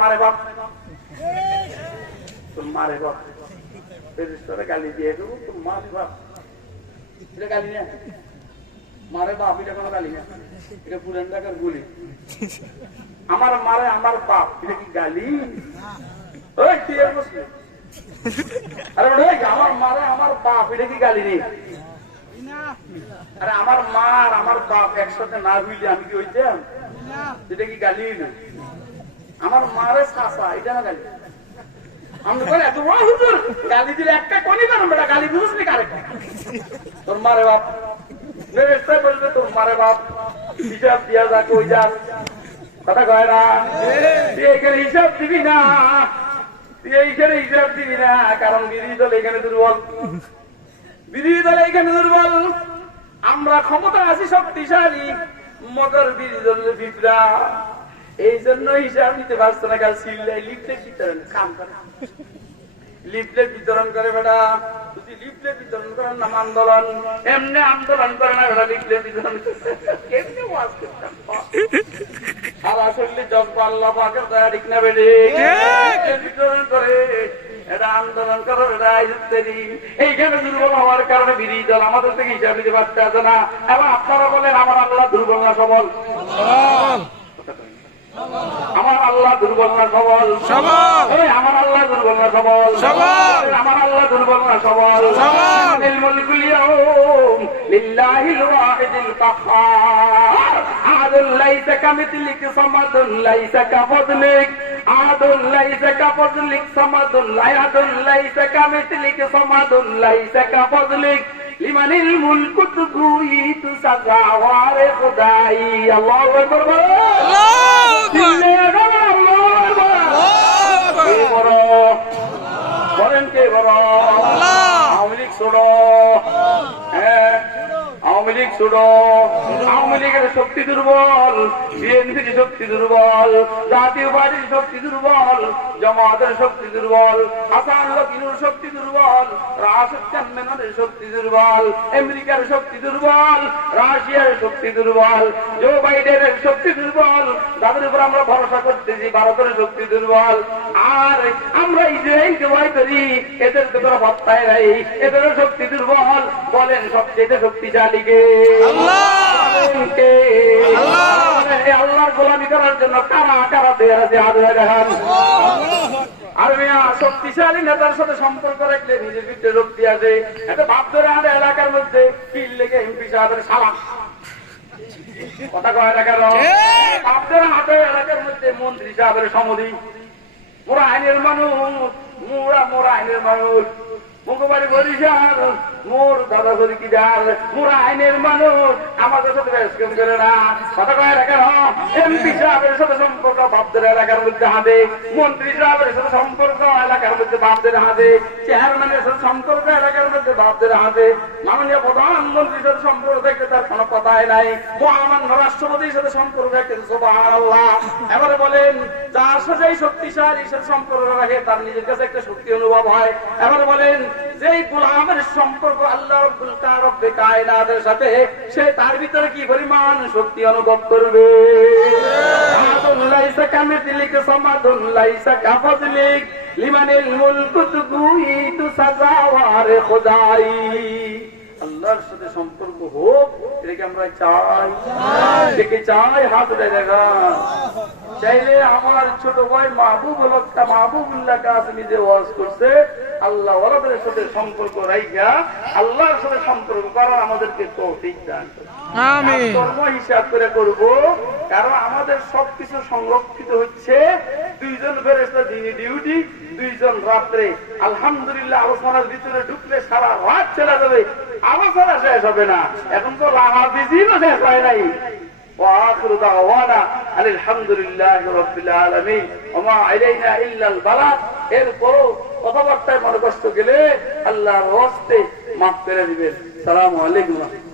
মারে বাপ। মারে বাপ। ফেরেশতারা গালি দিয়ে দেবো মারে বাপ। এটা গালি না। মারে বাপ, এটা কোনো গালি না। এটা পুরান গুলি আমার মারে আমার বাপ, এটা কি গালি? ওই আরে আমার মারে আমার বাপ, এটা কি গালি নেই আরে আমার মা আর আমার বাপ একসাথে না হইলে আমি কি হইতাম? এটা কি গালি না? আমার মারে শাসা এটা না গালি। আমি বলে, এত বড় হুজুর, গালি দিলে একটা কোনি বেটা গালি তোর মারে বাপ। বলবে তোর মারে বাপ। হিসাব দিয়া কথা কয় না। তুই এখানে হিসাব দিবি না। তুই এইখানে হিসাব দিবি না, কারণ বিরোধী দল এখানে দুর্বল। বিরোধী দল এখানে দুর্বল। আমরা ক্ষমতা আছি শক্তিশালী, মগর বিরোধী দলের বিপরা এই জন্য হিসাব নিতে পারছে না কাল সিল্লাই লিফলেট বিতরণ কাম করে। লিফলেট বিতরণ করে বেটা। যদি লিফলেট বিতরণ করেন আন্দোলন এমনি আন্দোলন করে না বেটা লিফলেট বিতরণ। ওয়াজ করতাম। আর আসলে আল্লাহ পাকের দয়া ঠিক না বেড়ে বিতরণ করে এটা আন্দোলন করো এটা এইখানে দুর্বল হওয়ার কারণে বিরোধী দল আমাদের থেকে হিসাব নিতে পারতে আছে না। এবং আপনারা বলেন আমার আল্লাহ দুর্বল না সবল। দুর্বল না সবল। সবল আমার আল্লাহ দুর্বল না সবল। সবল আমার আল্লাহ দুর্বল না সবল। সবল মুলকুল ইয়াউম লিল্লাহিল ওয়াহিদিল কাহ্হার আদুল লাইসা কামিতলিক সামাদুল লাইসা কাফদলিক আদুল লাইসা কাফদলিক সামাদুল লায়াদুল লাইসা কামিতলিক সামাদুল লাইসা কাফদলিক লিমানিল মুলকু তুই তু সাজা ওয়ারে খুদাই আল্লাহু আকবার আল্লাহ কে বড় আওয়ামী লীগ ছোড়ো হ্যাঁ আওয়ামী লীগ ছোড়ো আওয়ামী লীগের শক্তি দুর্বল বিএনপির শক্তি দুর্বল জাতীয় পার্টির শক্তি দুর্বল জমাতের শক্তি দুর্বল আসান লকিনুর শক্তি দুর্বল রাশেদ চান্মেনের শক্তি দুর্বল আমেরিকার শক্তি দুর্বল রাশিয়ার শক্তি দুর্বল জো বাইডেনের শক্তি দুর্বল তাদের উপর আমরা ভরসা করতেছি ভারতের শক্তি দুর্বল। আর আমরা ইসরায়েলকে ভয় করি এদের তো কোনো ভত্তায় নাই এদের শক্তি দুর্বল বলেন সবচেয়ে শক্তিশালী কে? এই আল্লাহর গোলামি করার জন্য কারা কারা দেয়া আছে? আদরে দেখান শক্তিশালী নেতার সাথে সম্পর্ক রাখলে নিজের ভিতরে শক্তি আছে একটা ভাব ধরে আমাদের এলাকার মধ্যে পিল লেগে এমপি সাহেবের সারা। কথা কয় এলাকার কেন ধরে হাতে এলাকার মধ্যে মন্ত্রী সাহেবের সমধি। মোরা আইনের মানুষ মোরা মোরা আইনের মানুষ। মুখবাড়ি বরিশাল মোর দাদা করি কি ডাল মোরা আইনের মানুষ আমাদের সাথে বেসকেম করে না। কথা না এমপি সাহেবের সাথে সম্পর্ক বাপদের এলাকার মধ্যে হাতে মন্ত্রী সাহেবের সাথে সম্পর্ক, এলাকার মধ্যে বাপদের হাতে চেয়ারম্যানের সাথে সম্পর্ক, এলাকার মধ্যে বাপদের হাতে মাননীয় প্রধানমন্ত্রীর সাথে সম্পর্ক থাকলে তার কোনো কথাই নাই। মহামান্য রাষ্ট্রপতির সাথে সম্পর্ক সুবহানাল্লাহ। এবারে বলেন, যার সাথে শক্তিশালী সাথে সম্পর্ক রাখে, তার নিজের কাছে একটা শক্তি অনুভব হয়। এবারে বলেন যেই গোলামের সম্পর্ক আল্লাহ রব্বুল রব্বে কায়নাতের সাথে সে তার ভিতরে কি পরিমাণ শক্তি অনুভব করবে? লাইসা কামিথলিক সামাদুন লাইসা কাফাজলিক লিমানিল মুলকু তুকুইতু সাজাওয়ারে খোদাই। আল্লাহর সাথে সম্পর্ক হোক এটাকে আমরা চাই। হাত দেখা চাইলে আমার ছোট ভাই মাহবুব হলকা মাহবুবুল্লাহ কাসমি যে ওয়াজ করছে আল্লাহ ওয়ালাদের সাথে সম্পর্ক রাইখা আল্লাহর সাথে সম্পর্ক করা আমাদেরকে তৌফিক দান করে। আমিন কর্ম হিসাব করে করব কারণ আমাদের সবকিছু সংরক্ষিত হচ্ছে দুইজন ফেরেস্তা দিনে ডিউটি দুইজন রাত্রে আলহামদুলিল্লাহ আলোচনার ভিতরে ঢুকলে সারা রাত চলে যাবে আলোচনা শেষ হবে না এখন তো রাহাবিজিও শেষ হয় নাই وآخر دعوانا أن الحمد لله رب العالمين وما علينا إلا البلاغ এরপরও কথাবার্তায় মনে কষ্ট গেলে আল্লাহ রস্তে মাফ করে দিবেন। সালাম আলাইকুম।